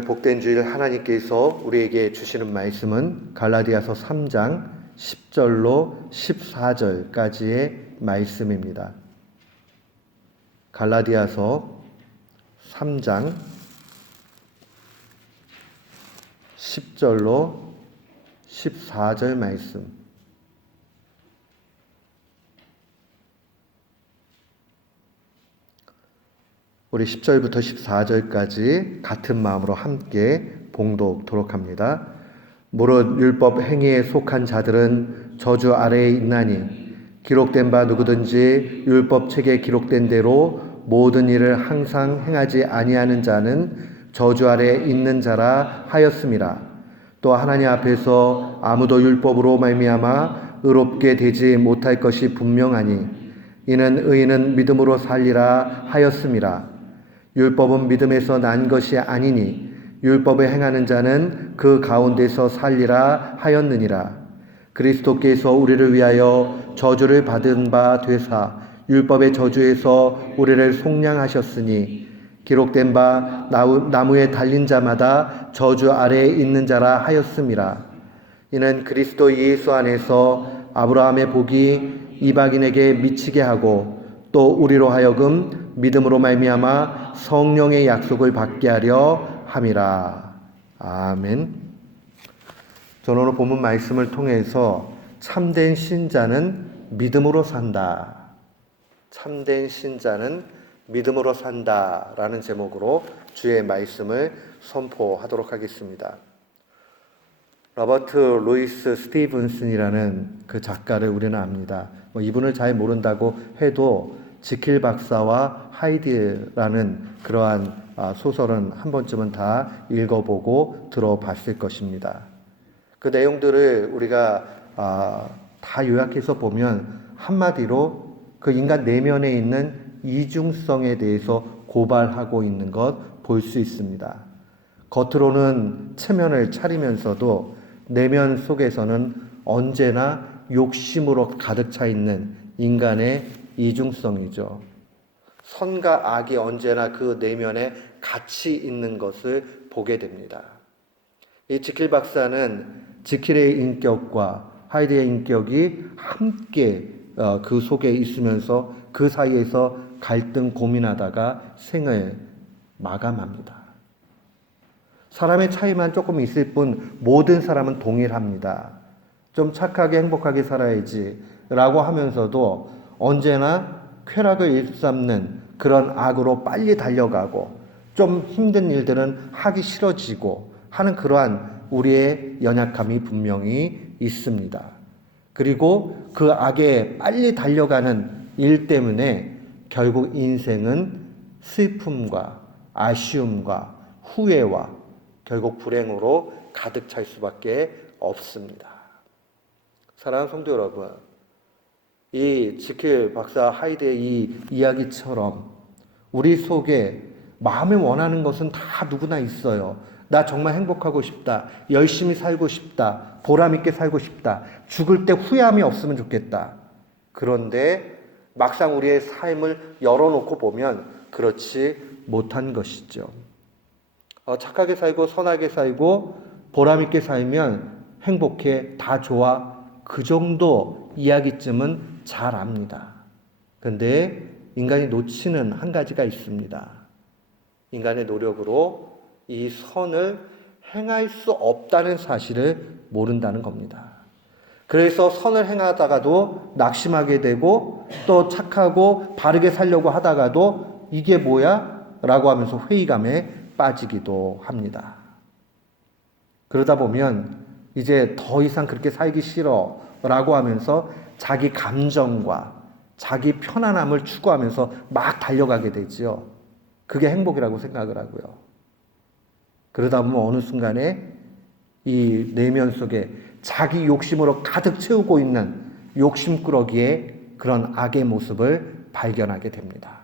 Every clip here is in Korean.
오늘 복된 주일 하나님께서 우리에게 주시는 말씀은 갈라디아서 3장 10절로 14절까지의 말씀입니다. 갈라디아서 3장 10절로 14절 말씀. 우리 10절부터 14절까지 같은 마음으로 함께 봉독토록 합니다. 무릇 율법 행위에 속한 자들은 저주 아래에 있나니 기록된 바 누구든지 율법책에 기록된 대로 모든 일을 항상 행하지 아니하는 자는 저주 아래에 있는 자라 하였음이라. 또 하나님 앞에서 아무도 율법으로 말미암아 의롭게 되지 못할 것이 분명하니 이는 의인은 믿음으로 살리라 하였음이라. 율법은 믿음에서 난 것이 아니니 율법을 행하는 자는 그 가운데서 살리라 하였느니라. 그리스도께서 우리를 위하여 저주를 받은 바 되사 율법의 저주에서 우리를 속량하셨으니 기록된 바 나무에 달린 자마다 저주 아래에 있는 자라 하였음이라. 이는 그리스도 예수 안에서 아브라함의 복이 이방인에게 미치게 하고 또 우리로 하여금 믿음으로 말미암아 성령의 약속을 받게 하려 함이라. 아멘. 저는 오늘 본문 말씀을 통해서 참된 신자는 믿음으로 산다. 참된 신자는 믿음으로 산다 라는 제목으로 주의 말씀을 선포하도록 하겠습니다. 로버트 루이스 스티븐슨이라는 그 작가를 우리는 압니다. 이분을 잘 모른다고 해도 지킬 박사와 하이디라는 그러한 소설은 한 번쯤은 다 읽어보고 들어봤을 것입니다. 그 내용들을 우리가 다 요약해서 보면 한마디로 그 인간 내면에 있는 이중성에 대해서 고발하고 있는 것 볼 수 있습니다. 겉으로는 체면을 차리면서도 내면 속에서는 언제나 욕심으로 가득 차 있는 인간의 이중성이죠. 선과 악이 언제나 그 내면에 같이 있는 것을 보게 됩니다. 이 지킬 박사는 지킬의 인격과 하이디의 인격이 함께 그 속에 있으면서 그 사이에서 갈등 고민하다가 생을 마감합니다. 사람의 차이만 조금 있을 뿐 모든 사람은 동일합니다. 좀 착하게 행복하게 살아야지 라고 하면서도 언제나 쾌락을 일삼는 그런 악으로 빨리 달려가고 좀 힘든 일들은 하기 싫어지고 하는 그러한 우리의 연약함이 분명히 있습니다. 그리고 그 악에 빨리 달려가는 일 때문에 결국 인생은 슬픔과 아쉬움과 후회와 결국 불행으로 가득 찰 수밖에 없습니다. 사랑하는 성도 여러분, 이 지킬 박사 하이드의 이 이야기처럼 우리 속에 마음에 원하는 것은 다 누구나 있어요. 나 정말 행복하고 싶다. 열심히 살고 싶다. 보람 있게 살고 싶다. 죽을 때 후회함이 없으면 좋겠다. 그런데 막상 우리의 삶을 열어놓고 보면 그렇지 못한 것이죠. 착하게 살고 선하게 살고 보람 있게 살면 행복해, 다 좋아. 그 정도 이야기쯤은 잘 압니다. 그런데 인간이 놓치는 한 가지가 있습니다. 인간의 노력으로 이 선을 행할 수 없다는 사실을 모른다는 겁니다. 그래서 선을 행하다가도 낙심하게 되고 또 착하고 바르게 살려고 하다가도 이게 뭐야? 라고 하면서 회의감에 빠지기도 합니다. 그러다 보면 이제 더 이상 그렇게 살기 싫어 라고 하면서 자기 감정과 자기 편안함을 추구하면서 막 달려가게 되지요. 그게 행복이라고 생각을 하고요. 그러다 보면 어느 순간에 이 내면 속에 자기 욕심으로 가득 채우고 있는 욕심꾸러기의 그런 악의 모습을 발견하게 됩니다.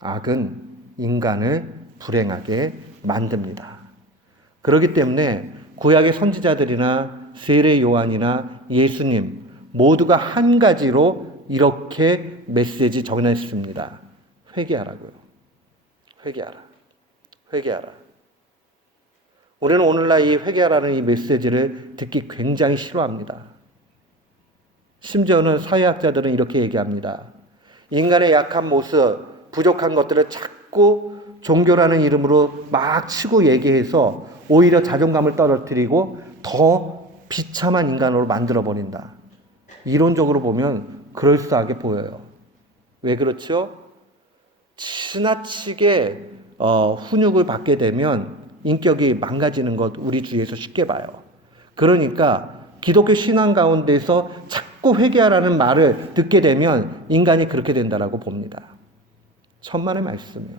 악은 인간을 불행하게 만듭니다. 그렇기 때문에 구약의 선지자들이나 세례 요한이나 예수님 모두가 한 가지로 이렇게 메시지 전했습니다. 회개하라고요. 회개하라. 회개하라. 우리는 오늘날 이 회개하라는 이 메시지를 듣기 굉장히 싫어합니다. 심지어는 사회학자들은 이렇게 얘기합니다. 인간의 약한 모습, 부족한 것들을 자꾸 종교라는 이름으로 막 치고 얘기해서 오히려 자존감을 떨어뜨리고 더 비참한 인간으로 만들어버린다. 이론적으로 보면 그럴싸하게 보여요. 왜 그렇죠? 지나치게 훈육을 받게 되면 인격이 망가지는 것 우리 주위에서 쉽게 봐요. 그러니까 기독교 신앙 가운데서 자꾸 회개하라는 말을 듣게 되면 인간이 그렇게 된다라고 봅니다. 천만의 말씀이요.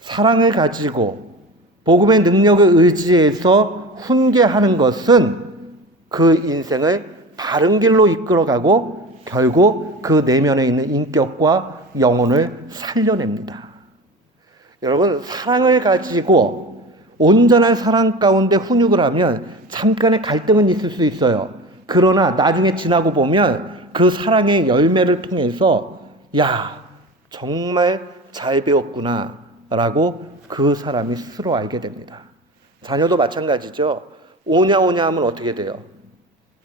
사랑을 가지고 복음의 능력을 의지해서 훈계하는 것은 그 인생을 바른 길로 이끌어가고 결국 그 내면에 있는 인격과 영혼을 살려냅니다. 여러분, 사랑을 가지고 온전한 사랑 가운데 훈육을 하면 잠깐의 갈등은 있을 수 있어요. 그러나 나중에 지나고 보면 그 사랑의 열매를 통해서 야, 정말 잘 배웠구나 라고 그 사람이 스스로 알게 됩니다. 자녀도 마찬가지죠. 오냐 하면 어떻게 돼요?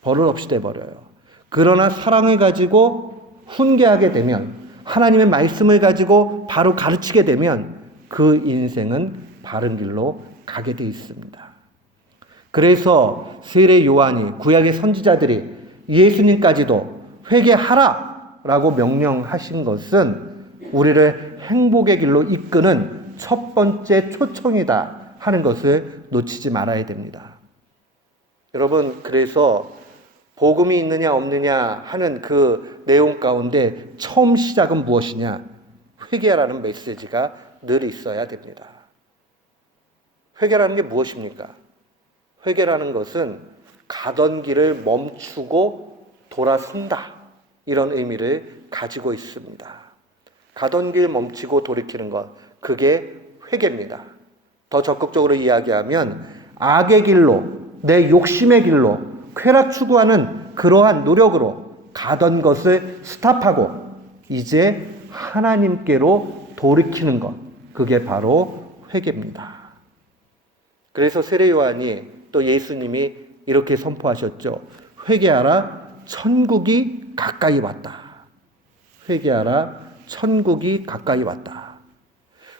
버릇없이 돼버려요. 그러나 사랑을 가지고 훈계하게 되면, 하나님의 말씀을 가지고 바로 가르치게 되면 그 인생은 바른 길로 가게 돼 있습니다. 그래서 세례 요한이, 구약의 선지자들이 예수님까지도 회개하라 라고 명령하신 것은 우리를 행복의 길로 이끄는 첫 번째 초청이다 하는 것을 놓치지 말아야 됩니다. 여러분, 그래서 복음이 있느냐 없느냐 하는 그 내용 가운데 처음 시작은 무엇이냐? 회개라는 메시지가 늘 있어야 됩니다. 회개라는 게 무엇입니까? 회개라는 것은 가던 길을 멈추고 돌아선다, 이런 의미를 가지고 있습니다. 가던 길 멈추고 돌이키는 것, 그게 회개입니다. 더 적극적으로 이야기하면 악의 길로, 내 욕심의 길로 쾌락 추구하는 그러한 노력으로 가던 것을 스탑하고 이제 하나님께로 돌이키는 것, 그게 바로 회개입니다. 그래서 세례 요한이, 또 예수님이 이렇게 선포하셨죠. 회개하라, 천국이 가까이 왔다. 회개하라, 천국이 가까이 왔다.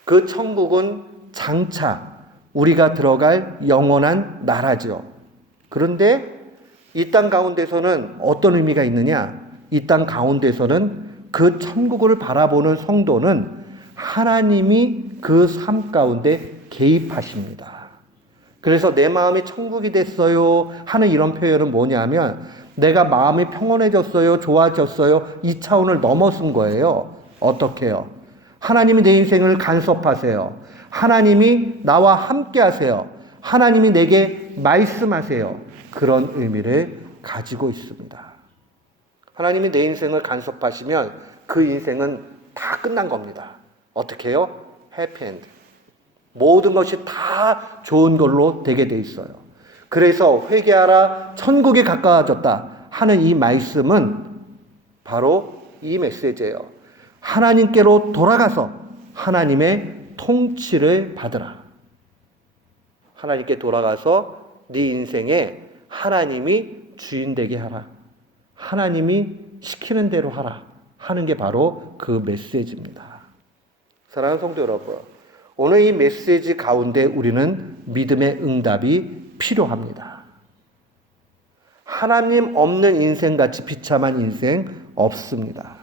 그 천국은 장차 우리가 들어갈 영원한 나라죠. 그런데 이 땅 가운데서는 어떤 의미가 있느냐? 이 땅 가운데서는 그 천국을 바라보는 성도는 하나님이 그 삶 가운데 개입하십니다. 그래서 내 마음이 천국이 됐어요 하는 이런 표현은 뭐냐면, 내가 마음이 평온해졌어요, 좋아졌어요, 이 차원을 넘어선 거예요. 어떻게 해요? 하나님이 내 인생을 간섭하세요. 하나님이 나와 함께 하세요. 하나님이 내게 말씀하세요. 그런 의미를 가지고 있습니다. 하나님이 내 인생을 간섭하시면 그 인생은 다 끝난 겁니다. 어떻게 해요? 해피엔드. 모든 것이 다 좋은 걸로 되게 돼 있어요. 그래서 회개하라, 천국이 가까워졌다 하는 이 말씀은 바로 이 메시지예요. 하나님께로 돌아가서 하나님의 통치를 받으라. 하나님께 돌아가서 네 인생에 하나님이 주인 되게 하라. 하나님이 시키는 대로 하라 하는 게 바로 그 메시지입니다. 사랑하는 성도 여러분, 오늘 이 메시지 가운데 우리는 믿음의 응답이 필요합니다. 하나님 없는 인생같이 비참한 인생 없습니다.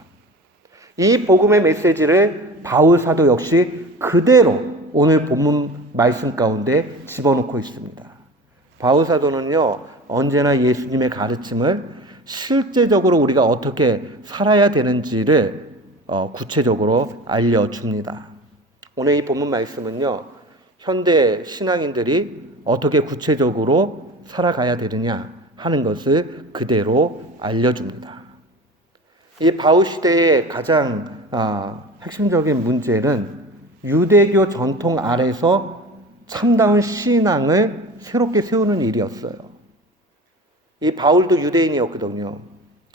이 복음의 메시지를 바울 사도 역시 그대로 오늘 본문 말씀 가운데 집어넣고 있습니다. 바울 사도는요, 언제나 예수님의 가르침을 실제적으로 우리가 어떻게 살아야 되는지를 구체적으로 알려줍니다. 오늘 이 본문 말씀은요, 현대 신앙인들이 어떻게 구체적으로 살아가야 되느냐 하는 것을 그대로 알려줍니다. 이 바울 시대의 가장 핵심적인 문제는 유대교 전통 아래서 참다운 신앙을 새롭게 세우는 일이었어요. 이 바울도 유대인이었거든요.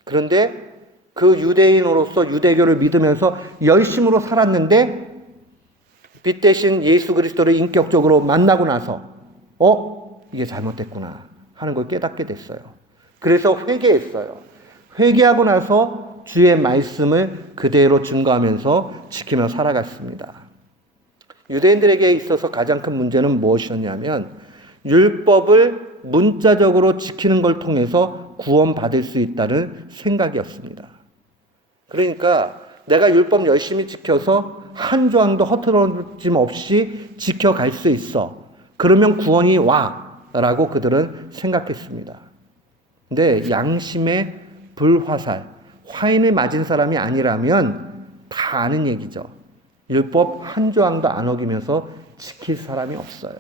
그런데 그 유대인으로서 유대교를 믿으면서 열심으로 살았는데 빛 대신 예수 그리스도를 인격적으로 만나고 나서 이게 잘못됐구나 하는 걸 깨닫게 됐어요. 그래서 회개했어요. 회개하고 나서 주의 말씀을 그대로 증거하면서 지키며 살아갔습니다. 유대인들에게 있어서 가장 큰 문제는 무엇이었냐면 율법을 문자적으로 지키는 걸 통해서 구원받을 수 있다는 생각이었습니다. 그러니까 내가 율법 열심히 지켜서 한 조항도 허투루짐 없이 지켜갈 수 있어. 그러면 구원이 와 라고 그들은 생각했습니다. 근데 양심의 불화살, 화인을 맞은 사람이 아니라면 다 아는 얘기죠. 율법 한 조항도 안 어기면서 지킬 사람이 없어요.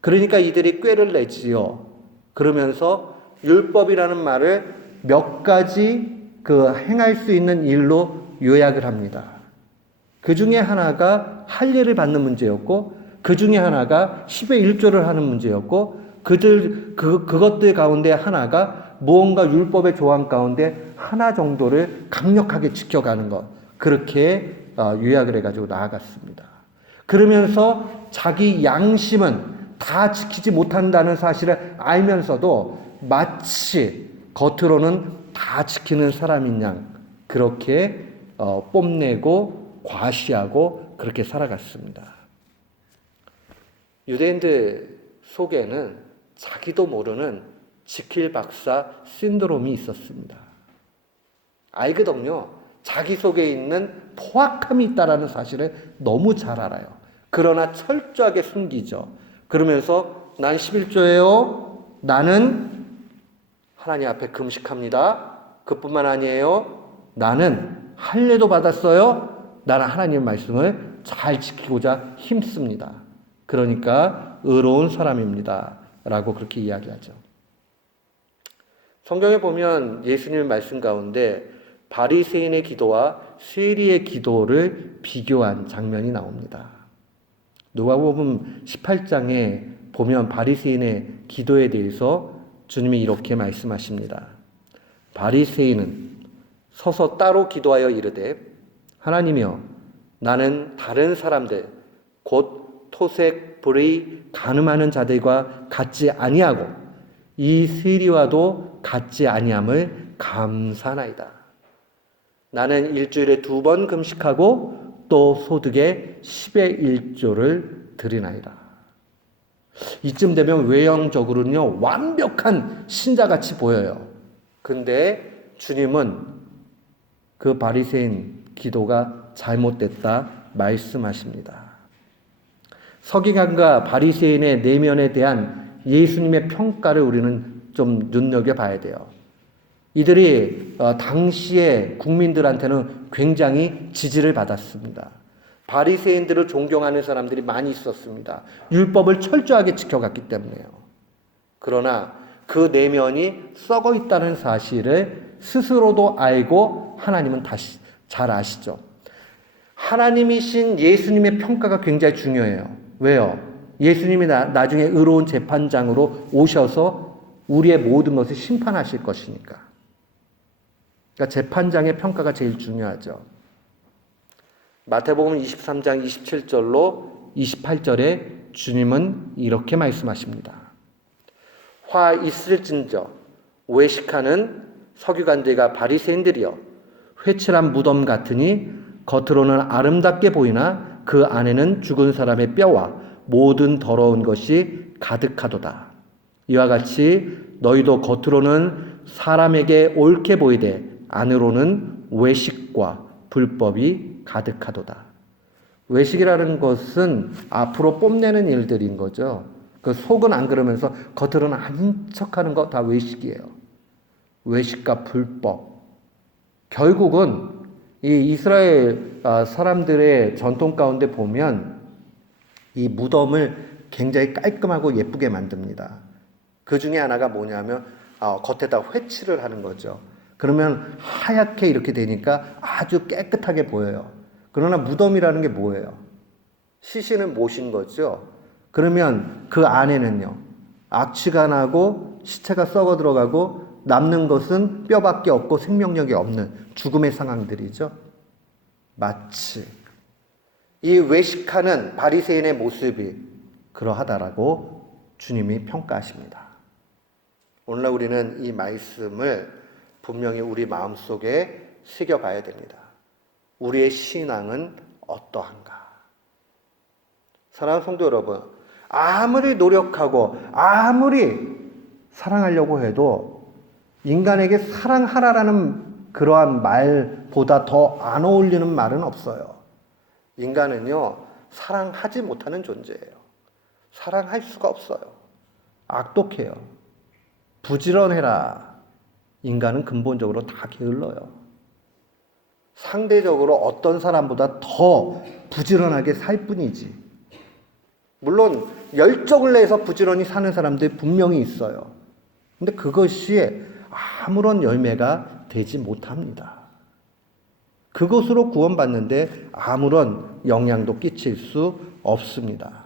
그러니까 이들이 꾀를 내지요. 그러면서 율법이라는 말을 몇 가지 행할 수 있는 일로 요약을 합니다. 그 중에 하나가 할례를 받는 문제였고, 그 중에 하나가 10의 1조를 하는 문제였고, 그것들 가운데 하나가 무언가 율법의 조항 가운데 하나 정도를 강력하게 지켜가는 것. 그렇게 요약을 해가지고 나아갔습니다. 그러면서 자기 양심은 다 지키지 못한다는 사실을 알면서도 마치 겉으로는 다 지키는 사람인 양 그렇게 뽐내고 과시하고 그렇게 살아갔습니다. 유대인들 속에는 자기도 모르는 지킬 박사 신드롬이 있었습니다. 알거든요. 자기 속에 있는 포악함이 있다는 사실을 너무 잘 알아요. 그러나 철저하게 숨기죠. 그러면서 난 11조예요. 나는 하나님 앞에 금식합니다. 그뿐만 아니에요. 나는 할례도 받았어요. 나는 하나님의 말씀을 잘 지키고자 힘씁니다. 그러니까 의로운 사람입니다. 라고 그렇게 이야기하죠. 성경에 보면 예수님의 말씀 가운데 바리새인의 기도와 세리의 기도를 비교한 장면이 나옵니다. 누가복음 18장에 보면 바리새인의 기도에 대해서 주님이 이렇게 말씀하십니다. 바리새인은 서서 따로 기도하여 이르되 하나님이여 나는 다른 사람들 곧 토색, 불의, 간음하는 자들과 같지 아니하고 이 세리와도 같지 아니함을 감사나이다. 나는 일주일에 2번 금식하고 또 소득의 10의 1조를 드리나이다. 이쯤 되면 외형적으로는요 완벽한 신자같이 보여요. 근데 주님은 그 바리새인 기도가 잘못됐다 말씀하십니다. 서기관과 바리새인의 내면에 대한 예수님의 평가를 우리는 좀 눈여겨봐야 돼요. 이들이 당시의 국민들한테는 굉장히 지지를 받았습니다. 바리새인들을 존경하는 사람들이 많이 있었습니다. 율법을 철저하게 지켜갔기 때문에요. 그러나 그 내면이 썩어 있다는 사실을 스스로도 알고 하나님은 다시 잘 아시죠. 하나님이신 예수님의 평가가 굉장히 중요해요. 왜요? 예수님이 나중에 의로운 재판장으로 오셔서 우리의 모든 것을 심판하실 것이니까. 그러니까 재판장의 평가가 제일 중요하죠. 마태복음 23장 27절로 28절에 주님은 이렇게 말씀하십니다. 화 있을진저 외식하는 서기관들과 바리새인들이여 회칠한 무덤 같으니 겉으로는 아름답게 보이나 그 안에는 죽은 사람의 뼈와 모든 더러운 것이 가득하도다. 이와 같이 너희도 겉으로는 사람에게 옳게 보이되 안으로는 외식과 불법이 가득하도다. 외식이라는 것은 앞으로 뽐내는 일들인 거죠. 그 속은 안 그러면서 겉으로는 아닌 척하는 거 다 외식이에요. 외식과 불법. 결국은 이 이스라엘 사람들의 전통 가운데 보면 이 무덤을 굉장히 깔끔하고 예쁘게 만듭니다. 그 중에 하나가 뭐냐면 겉에다 회칠을 하는 거죠. 그러면 하얗게 이렇게 되니까 아주 깨끗하게 보여요. 그러나 무덤이라는 게 뭐예요? 시신을 모신 거죠. 그러면 그 안에는요. 악취가 나고 시체가 썩어 들어가고 남는 것은 뼈밖에 없고 생명력이 없는 죽음의 상황들이죠. 마치 이 외식하는 바리새인의 모습이 그러하다라고 주님이 평가하십니다. 오늘날 우리는 이 말씀을 분명히 우리 마음속에 새겨봐야 됩니다. 우리의 신앙은 어떠한가? 사랑하는 성도 여러분, 아무리 노력하고 아무리 사랑하려고 해도 인간에게 사랑하라라는 그러한 말보다 더 안 어울리는 말은 없어요. 인간은요, 사랑하지 못하는 존재예요. 사랑할 수가 없어요. 악독해요. 부지런해라. 인간은 근본적으로 다 게을러요. 상대적으로 어떤 사람보다 더 부지런하게 살 뿐이지. 물론 열정을 내서 부지런히 사는 사람들이 분명히 있어요. 근데 그것이 아무런 열매가 되지 못합니다. 그것으로 구원받는데 아무런 영향도 끼칠 수 없습니다.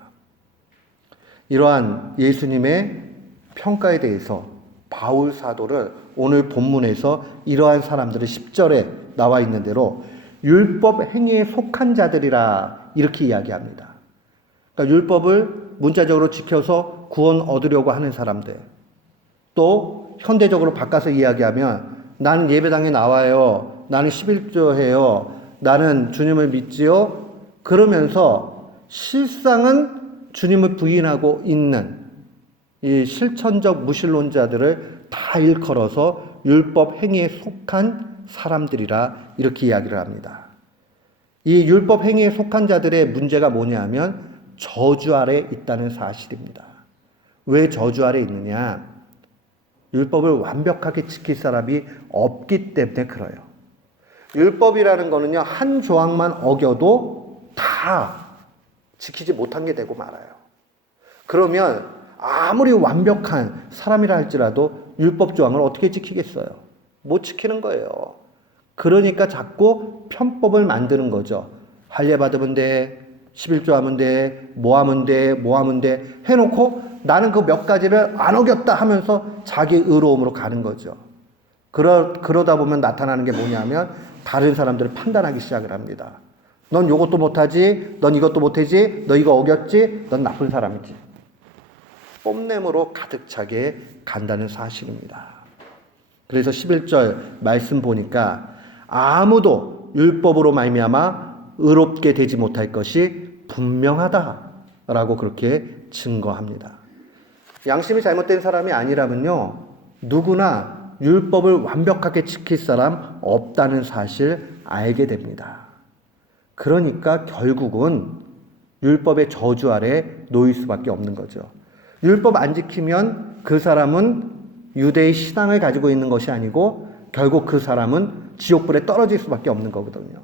이러한 예수님의 평가에 대해서 바울 사도를 오늘 본문에서 이러한 사람들을 10절에 나와 있는 대로 율법 행위에 속한 자들이라 이렇게 이야기합니다. 그러니까 율법을 문자적으로 지켜서 구원 얻으려고 하는 사람들, 또 현대적으로 바꿔서 이야기하면 나는 예배당에 나와요, 나는 11조 해요, 나는 주님을 믿지요, 그러면서 실상은 주님을 부인하고 있는 이 실천적 무신론자들을 다 일컬어서 율법 행위에 속한 사람들이라 이렇게 이야기를 합니다. 이 율법 행위에 속한 자들의 문제가 뭐냐 하면 저주 아래 있다는 사실입니다. 왜 저주 아래 있느냐? 율법을 완벽하게 지킬 사람이 없기 때문에 그래요. 율법이라는 거는요, 한 조항만 어겨도 다 지키지 못한 게 되고 말아요. 그러면 아무리 완벽한 사람이라 할지라도 율법 조항을 어떻게 지키겠어요? 못 지키는 거예요. 그러니까 자꾸 편법을 만드는 거죠. 할례 받으면 돼, 11조 하면 돼, 뭐 하면 돼, 뭐 하면 돼 해놓고 나는 그 몇 가지를 안 어겼다 하면서 자기 의로움으로 가는 거죠. 그러다 보면 나타나는 게 뭐냐면 다른 사람들을 판단하기 시작을 합니다. 넌 요것도 못하지, 넌 이것도 못하지, 너 이거 어겼지, 넌 나쁜 사람이지. 뽐냄으로 가득 차게 간다는 사실입니다. 그래서 11절 말씀 보니까 아무도 율법으로 말미암아 의롭게 되지 못할 것이 분명하다라고 그렇게 증거합니다. 양심이 잘못된 사람이 아니라면요, 누구나 율법을 완벽하게 지킬 사람 없다는 사실 알게 됩니다. 그러니까 결국은 율법의 저주 아래 놓일 수밖에 없는 거죠. 율법 안 지키면 그 사람은 유대의 신앙을 가지고 있는 것이 아니고 결국 그 사람은 지옥불에 떨어질 수밖에 없는 거거든요.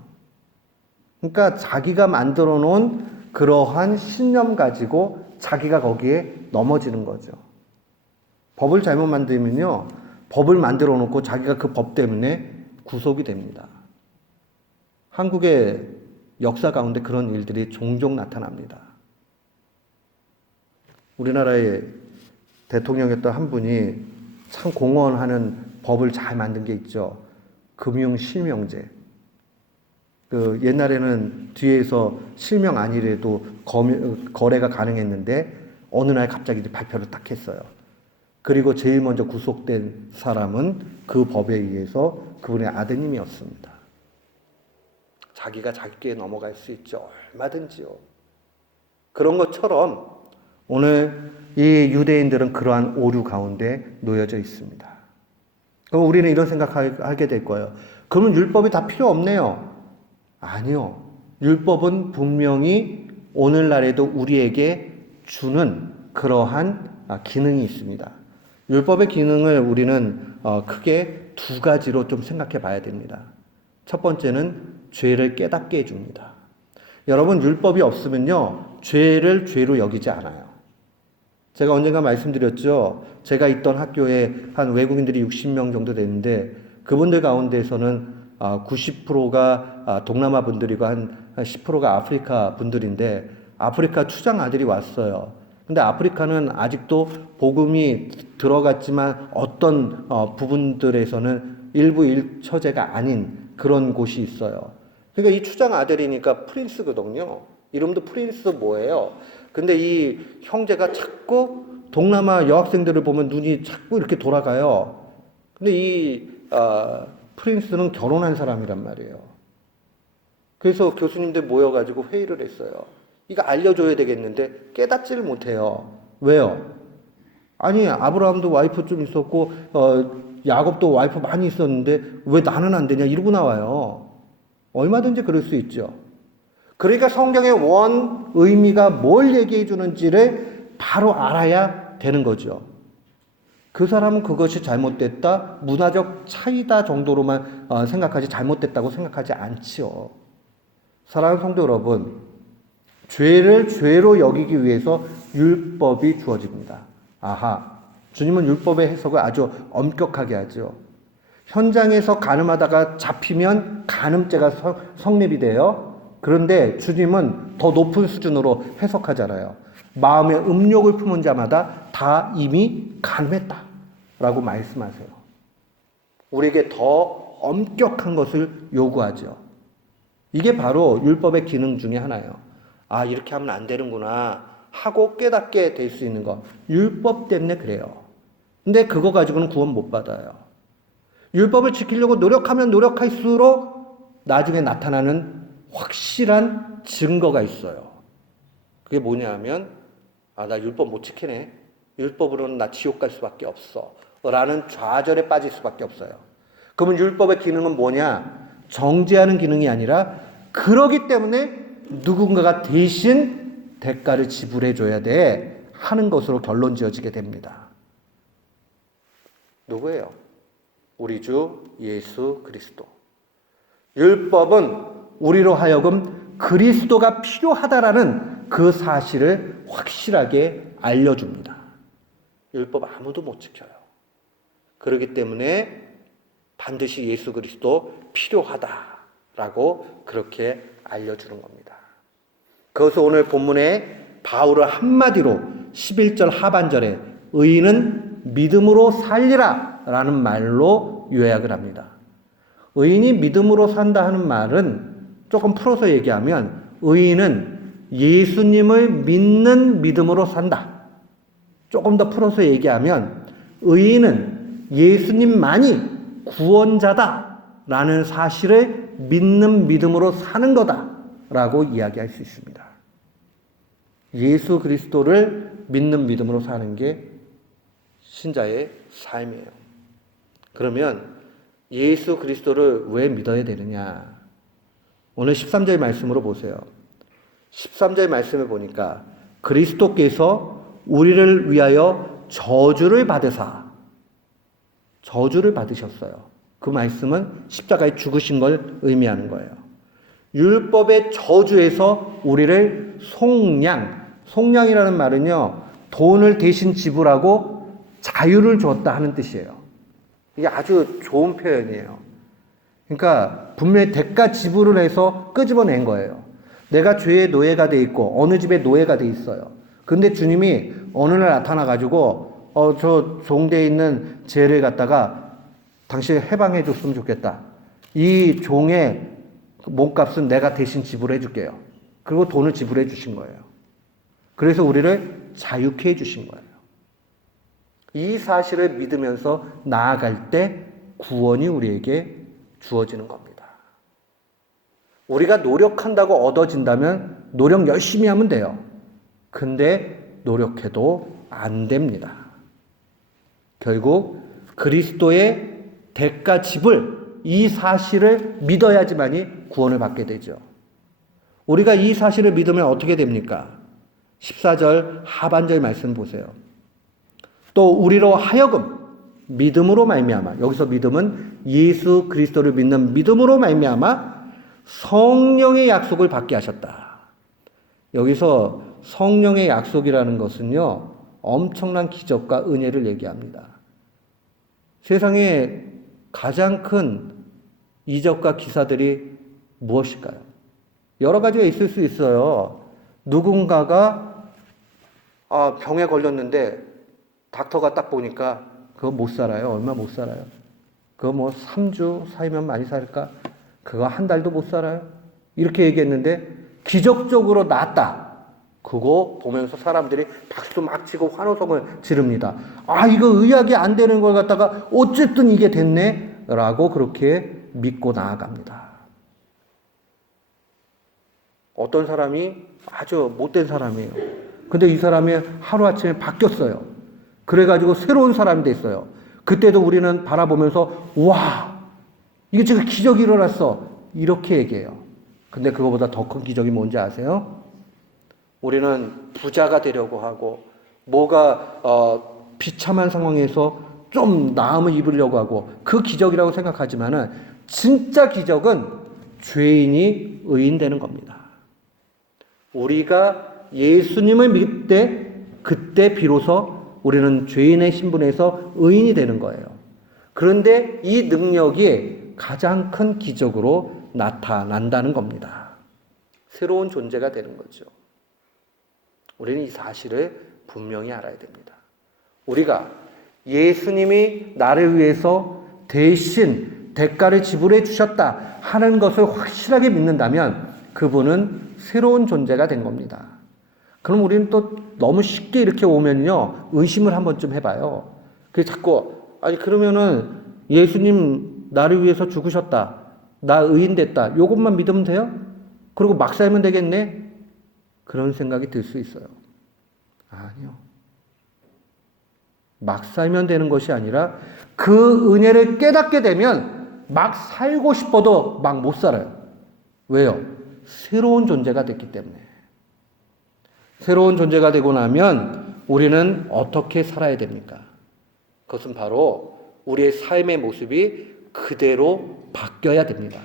그러니까 자기가 만들어 놓은 그러한 신념 가지고 자기가 거기에 넘어지는 거죠. 법을 잘못 만들면요, 법을 만들어 놓고 자기가 그 법 때문에 구속이 됩니다. 한국의 역사 가운데 그런 일들이 종종 나타납니다. 우리나라의 대통령이었던 한 분이 참 공헌하는 법을 잘 만든 게 있죠. 금융실명제. 옛날에는 뒤에서 실명 아니래도 거래가 가능했는데 어느 날 갑자기 발표를 딱 했어요. 그리고 제일 먼저 구속된 사람은 그 법에 의해서 그분의 아드님이었습니다. 자기가 자기께 넘어갈 수 있죠. 얼마든지요. 그런 것처럼 오늘 이 유대인들은 그러한 오류 가운데 놓여져 있습니다. 그럼 우리는 이런 생각하게 될 거예요. 그러면 율법이 다 필요 없네요. 아니요. 율법은 분명히 오늘날에도 우리에게 주는 그러한 기능이 있습니다. 율법의 기능을 우리는 크게 두 가지로 좀 생각해 봐야 됩니다. 첫 번째는 죄를 깨닫게 해줍니다. 여러분, 율법이 없으면요, 죄를 죄로 여기지 않아요. 제가 언젠가 말씀드렸죠. 제가 있던 학교에 한 외국인들이 60명 정도 되는데 그분들 가운데서는 90%가 동남아 분들이고 한 10%가 아프리카 분들인데 아프리카 추장 아들이 왔어요. 근데 아프리카는 아직도 복음이 들어갔지만 어떤 부분들에서는 일부 일처제가 아닌 그런 곳이 있어요. 그러니까 이 추장 아들이니까 프린스거든요. 이름도 프린스 뭐예요? 근데 이 형제가 자꾸 동남아 여학생들을 보면 눈이 자꾸 이렇게 돌아가요. 근데 이 프린스는 결혼한 사람이란 말이에요. 그래서 교수님들 모여가지고 회의를 했어요. 이거 알려줘야 되겠는데 깨닫지를 못해요. 왜요? 아니 아브라함도 와이프 좀 있었고 야곱도 와이프 많이 있었는데 왜 나는 안 되냐 이러고 나와요. 얼마든지 그럴 수 있죠. 그러니까 성경의 원 의미가 뭘 얘기해 주는지를 바로 알아야 되는 거죠. 그 사람은 그것이 잘못됐다, 문화적 차이다 정도로만 생각하지 잘못됐다고 생각하지 않지요. 사랑하는 성도 여러분, 죄를 죄로 여기기 위해서 율법이 주어집니다. 아하, 주님은 율법의 해석을 아주 엄격하게 하죠. 현장에서 간음하다가 잡히면 간음죄가 성립이 돼요. 그런데 주님은 더 높은 수준으로 해석하잖아요. 마음에 음욕을 품은 자마다 다 이미 간음했다라고 말씀하세요. 우리에게 더 엄격한 것을 요구하죠. 이게 바로 율법의 기능 중에 하나예요. 아, 이렇게 하면 안 되는구나 하고 깨닫게 될 수 있는 거. 율법 때문에 그래요. 근데 그거 가지고는 구원 못 받아요. 율법을 지키려고 노력하면 노력할수록 나중에 나타나는 확실한 증거가 있어요. 그게 뭐냐 하면 나 율법 못 지키네. 율법으로는 나 지옥 갈 수밖에 없어. 라는 좌절에 빠질 수밖에 없어요. 그러면 율법의 기능은 뭐냐? 정죄하는 기능이 아니라 그러기 때문에 누군가가 대신 대가를 지불해 줘야 돼 하는 것으로 결론 지어지게 됩니다. 누구예요? 우리 주 예수 그리스도. 율법은 우리로 하여금 그리스도가 필요하다라는 그 사실을 확실하게 알려줍니다. 율법 아무도 못 지켜요. 그렇기 때문에 반드시 예수 그리스도 필요하다라고 그렇게 알려주는 겁니다. 그것을 오늘 본문에 바울은 한마디로 11절 하반절에 의인은 믿음으로 살리라 라는 말로 요약을 합니다. 의인이 믿음으로 산다 하는 말은 조금 풀어서 얘기하면 의인은 예수님을 믿는 믿음으로 산다. 조금 더 풀어서 얘기하면 의인은 예수님만이 구원자다 라는 사실을 믿는 믿음으로 사는 거다 라고 이야기할 수 있습니다. 예수 그리스도를 믿는 믿음으로 사는 게 신자의 삶이에요. 그러면 예수 그리스도를 왜 믿어야 되느냐? 오늘 13절 말씀으로 보세요. 13절 말씀을 보니까 그리스도께서 우리를 위하여 저주를 받으셨어요. 그 말씀은 십자가에 죽으신 걸 의미하는 거예요. 율법의 저주에서 우리를 속량이라는 말은요, 돈을 대신 지불하고 자유를 주었다 하는 뜻이에요. 이게 아주 좋은 표현이에요. 그러니까 분명히 대가 지불을 해서 끄집어낸 거예요. 내가 죄의 노예가 돼 있고 어느 집에 노예가 돼 있어요. 근데 주님이 어느 날 나타나가지고 저 종대에 있는 죄를 갖다가 당신 해방해 줬으면 좋겠다. 이 종의 몸값은 내가 대신 지불해 줄게요. 그리고 돈을 지불해 주신 거예요. 그래서 우리를 자유케 해 주신 거예요. 이 사실을 믿으면서 나아갈 때 구원이 우리에게 주어지는 겁니다. 우리가 노력한다고 얻어진다면 노력 열심히 하면 돼요. 근데 노력해도 안 됩니다. 결국 그리스도의 대가 지불, 이 사실을 믿어야지만이 구원을 받게 되죠. 우리가 이 사실을 믿으면 어떻게 됩니까? 14절 하반절 말씀 보세요. 또 우리로 하여금 믿음으로 말미암아, 여기서 믿음은 예수 그리스도를 믿는 믿음으로 말미암아 성령의 약속을 받게 하셨다. 여기서 성령의 약속이라는 것은요, 엄청난 기적과 은혜를 얘기합니다. 세상에 가장 큰 이적과 기사들이 무엇일까요? 여러 가지가 있을 수 있어요. 누군가가 병에 걸렸는데 닥터가 딱 보니까 그거 못 살아요. 얼마 못 살아요. 그거 뭐 3주 살면 많이 살까? 그거 한 달도 못 살아요. 이렇게 얘기했는데 기적적으로 낫다. 그거 보면서 사람들이 박수 막 치고 환호성을 지릅니다. 아, 이거 의학이 안 되는 걸 갖다가 어쨌든 이게 됐네? 라고 그렇게 믿고 나아갑니다. 어떤 사람이 아주 못된 사람이에요. 근데 이 사람이 하루아침에 바뀌었어요. 그래가지고 새로운 사람이 됐어요. 그때도 우리는 바라보면서 와, 이게 지금 기적이 일어났어. 이렇게 얘기해요. 근데 그거보다 더 큰 기적이 뭔지 아세요? 우리는 부자가 되려고 하고 뭐가 비참한 상황에서 좀 나음을 입으려고 하고 그 기적이라고 생각하지만은 진짜 기적은 죄인이 의인되는 겁니다. 우리가 예수님을 믿을 때 그때 비로소 우리는 죄인의 신분에서 의인이 되는 거예요. 그런데 이 능력이 가장 큰 기적으로 나타난다는 겁니다. 새로운 존재가 되는 거죠. 우리는 이 사실을 분명히 알아야 됩니다. 우리가 예수님이 나를 위해서 대신 대가를 지불해 주셨다 하는 것을 확실하게 믿는다면 그분은 새로운 존재가 된 겁니다. 그럼 우리는 또 너무 쉽게 이렇게 오면요, 의심을 한 번쯤 해봐요. 그게 자꾸, 아니, 그러면은 예수님 나를 위해서 죽으셨다. 나 의인 됐다. 요것만 믿으면 돼요? 그리고 막 살면 되겠네? 그런 생각이 들 수 있어요. 아니요. 막 살면 되는 것이 아니라 그 은혜를 깨닫게 되면 막 살고 싶어도 막 못 살아요. 왜요? 새로운 존재가 됐기 때문에. 새로운 존재가 되고 나면 우리는 어떻게 살아야 됩니까? 그것은 바로 우리의 삶의 모습이 그대로 바뀌어야 됩니다.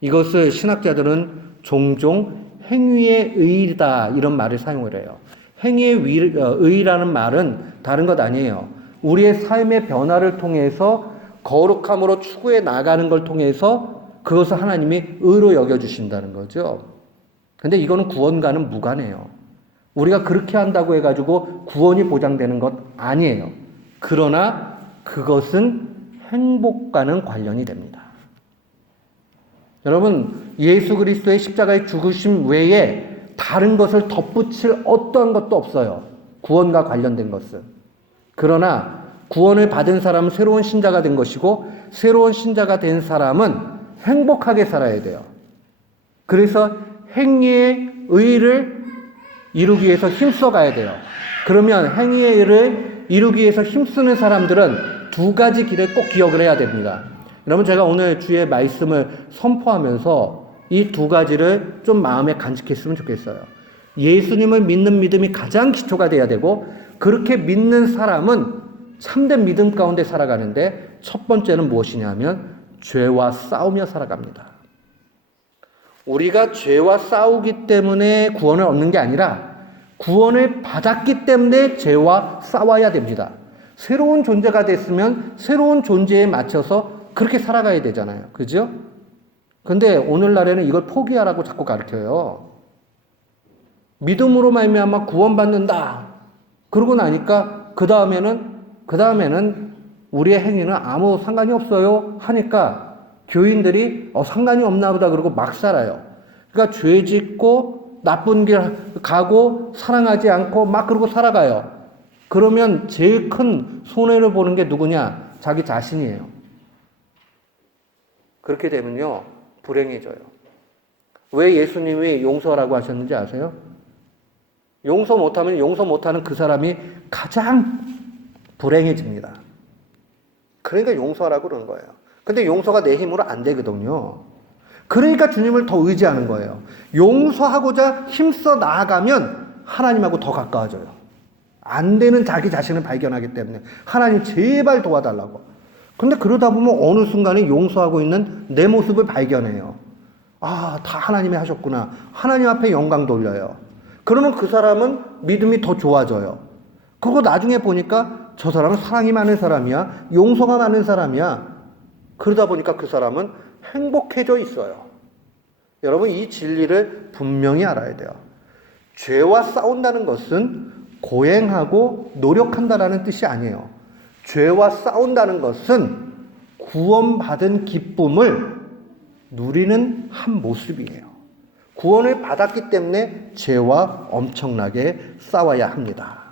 이것을 신학자들은 종종 행위의 의의다 이런 말을 사용을 해요. 행위의 의의라는 말은 다른 것 아니에요. 우리의 삶의 변화를 통해서 거룩함으로 추구해 나가는 걸 통해서 그것을 하나님이 의로 여겨주신다는 거죠. 근데 이거는 구원과는 무관해요. 우리가 그렇게 한다고 해가지고 구원이 보장되는 것 아니에요. 그러나 그것은 행복과는 관련이 됩니다. 여러분, 예수 그리스도의 십자가의 죽으심 외에 다른 것을 덧붙일 어떠한 것도 없어요. 구원과 관련된 것은. 그러나 구원을 받은 사람은 새로운 신자가 된 것이고 새로운 신자가 된 사람은 행복하게 살아야 돼요. 그래서 행위의 의를 이루기 위해서 힘써 가야 돼요. 그러면 행위의 의를 이루기 위해서 힘쓰는 사람들은 두 가지 길을 꼭 기억을 해야 됩니다. 여러분, 제가 오늘 주의 말씀을 선포하면서 이 두 가지를 좀 마음에 간직했으면 좋겠어요. 예수님을 믿는 믿음이 가장 기초가 돼야 되고 그렇게 믿는 사람은 참된 믿음 가운데 살아가는데 첫 번째는 무엇이냐면 죄와 싸우며 살아갑니다. 우리가 죄와 싸우기 때문에 구원을 얻는 게 아니라 구원을 받았기 때문에 죄와 싸워야 됩니다. 새로운 존재가 됐으면 새로운 존재에 맞춰서 그렇게 살아가야 되잖아요. 그죠? 근데 오늘날에는 이걸 포기하라고 자꾸 가르쳐요. 믿음으로 말미암아 구원받는다. 그러고 나니까 그 다음에는 우리의 행위는 아무 상관이 없어요 하니까 교인들이 상관이 없나 보다 그러고 막 살아요. 그러니까 죄 짓고 나쁜 길 가고 사랑하지 않고 막 그러고 살아가요. 그러면 제일 큰 손해를 보는 게 누구냐? 자기 자신이에요. 그렇게 되면요, 불행해져요. 왜 예수님이 용서라고 하셨는지 아세요? 용서 못하면 용서 못하는 그 사람이 가장 불행해집니다. 그러니까 용서하라고 그러는 거예요. 근데 용서가 내 힘으로 안 되거든요. 그러니까 주님을 더 의지하는 거예요. 용서하고자 힘써 나아가면 하나님하고 더 가까워져요. 안 되는 자기 자신을 발견하기 때문에 하나님 제발 도와달라고. 근데 그러다 보면 어느 순간에 용서하고 있는 내 모습을 발견해요. 아, 다 하나님이 하셨구나. 하나님 앞에 영광 돌려요. 그러면 그 사람은 믿음이 더 좋아져요. 그리고 나중에 보니까 저 사람은 사랑이 많은 사람이야. 용서가 많은 사람이야. 그러다 보니까 그 사람은 행복해져 있어요. 여러분, 이 진리를 분명히 알아야 돼요. 죄와 싸운다는 것은 고행하고 노력한다라는 뜻이 아니에요. 죄와 싸운다는 것은 구원받은 기쁨을 누리는 한 모습이에요. 구원을 받았기 때문에 죄와 엄청나게 싸워야 합니다.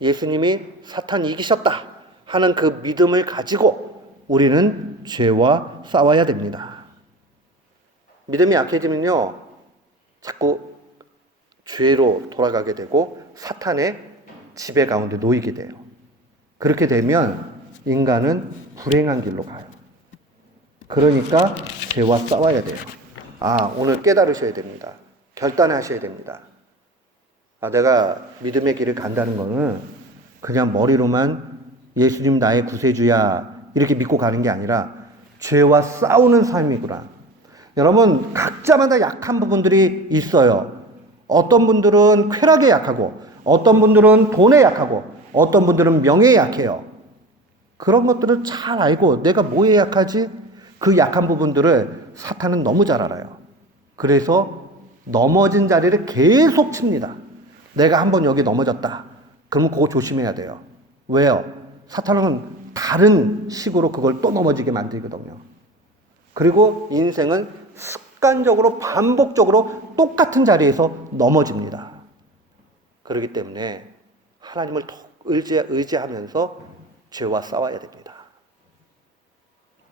예수님이 사탄 이기셨다 하는 그 믿음을 가지고 우리는 죄와 싸워야 됩니다. 믿음이 약해지면요, 자꾸 죄로 돌아가게 되고 사탄의 지배 가운데 놓이게 돼요. 그렇게 되면 인간은 불행한 길로 가요. 그러니까 죄와 싸워야 돼요. 오늘 깨달으셔야 됩니다. 결단하셔야 됩니다. 내가 믿음의 길을 간다는 거는 그냥 머리로만 예수님 나의 구세주야 이렇게 믿고 가는 게 아니라 죄와 싸우는 삶이구나. 여러분, 각자마다 약한 부분들이 있어요. 어떤 분들은 쾌락에 약하고, 어떤 분들은 돈에 약하고, 어떤 분들은 명예에 약해요. 그런 것들을 잘 알고 내가 뭐에 약하지? 그 약한 부분들을 사탄은 너무 잘 알아요. 그래서 넘어진 자리를 계속 칩니다. 내가 한번 여기 넘어졌다. 그러면 그거 조심해야 돼요. 왜요? 사탄은 다른 식으로 그걸 또 넘어지게 만들거든요. 그리고 인생은 습관적으로 반복적으로 똑같은 자리에서 넘어집니다. 그렇기 때문에 하나님을 더 의지하면서 죄와 싸워야 됩니다.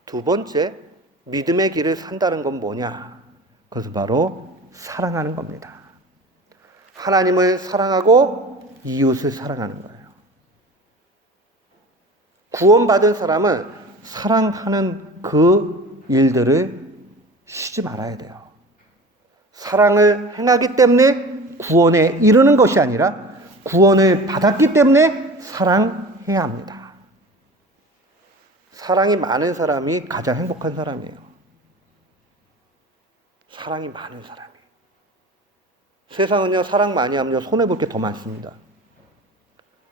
두 번째, 믿음의 길을 산다는 건 뭐냐? 그것은 바로 사랑하는 겁니다. 하나님을 사랑하고 이웃을 사랑하는 거예요. 구원받은 사람은 사랑하는 그 일들을 쉬지 말아야 돼요. 사랑을 행하기 때문에 구원에 이르는 것이 아니라 구원을 받았기 때문에 사랑해야 합니다. 사랑이 많은 사람이 가장 행복한 사람이에요. 사랑이 많은 사람이. 세상은요, 사랑 많이 하면요, 손해볼 게 더 많습니다.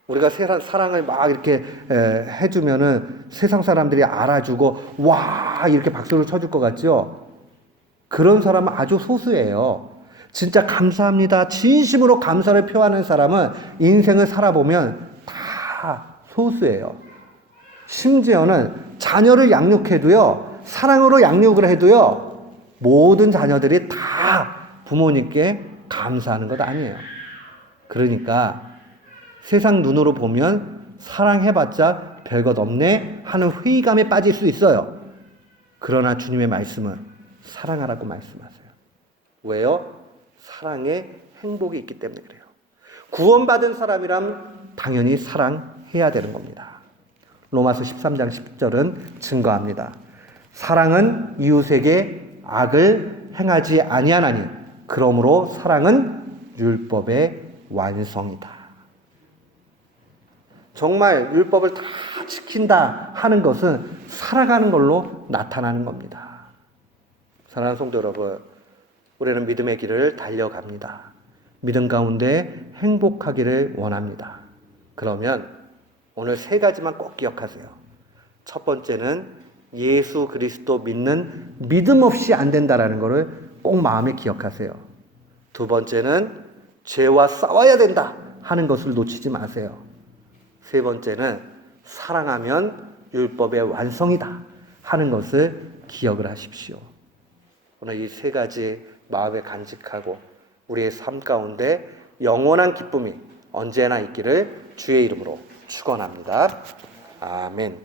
우리가 사랑을 막 이렇게 해주면은 세상 사람들이 알아주고, 와! 이렇게 박수를 쳐줄 것 같죠? 그런 사람은 아주 소수예요. 진짜 감사합니다. 진심으로 감사를 표하는 사람은 인생을 살아보면 다 소수예요. 심지어는 자녀를 양육해도요, 사랑으로 양육을 해도요, 모든 자녀들이 다 부모님께 감사하는 것 아니에요. 그러니까 세상 눈으로 보면 사랑해봤자 별것 없네 하는 회의감에 빠질 수 있어요. 그러나 주님의 말씀은 사랑하라고 말씀하세요. 왜요? 사랑에 행복이 있기 때문에 그래요. 구원받은 사람이란 당연히 사랑해야 되는 겁니다. 로마서 13장 10절은 증거합니다. 사랑은 이웃에게 악을 행하지 아니하나니 그러므로 사랑은 율법의 완성이다. 정말 율법을 다 지킨다 하는 것은 살아가는 걸로 나타나는 겁니다. 사랑하는 성도 여러분, 우리는 믿음의 길을 달려갑니다. 믿음 가운데 행복하기를 원합니다. 그러면 오늘 세 가지만 꼭 기억하세요. 첫 번째는 예수 그리스도 믿는 믿음 없이 안 된다라는 것을 꼭 마음에 기억하세요. 두 번째는 죄와 싸워야 된다 하는 것을 놓치지 마세요. 세 번째는 사랑하면 율법의 완성이다 하는 것을 기억을 하십시오. 오늘 이 세 가지 마음에 간직하고 우리의 삶 가운데 영원한 기쁨이 언제나 있기를 주의 이름으로 축원합니다. 아멘.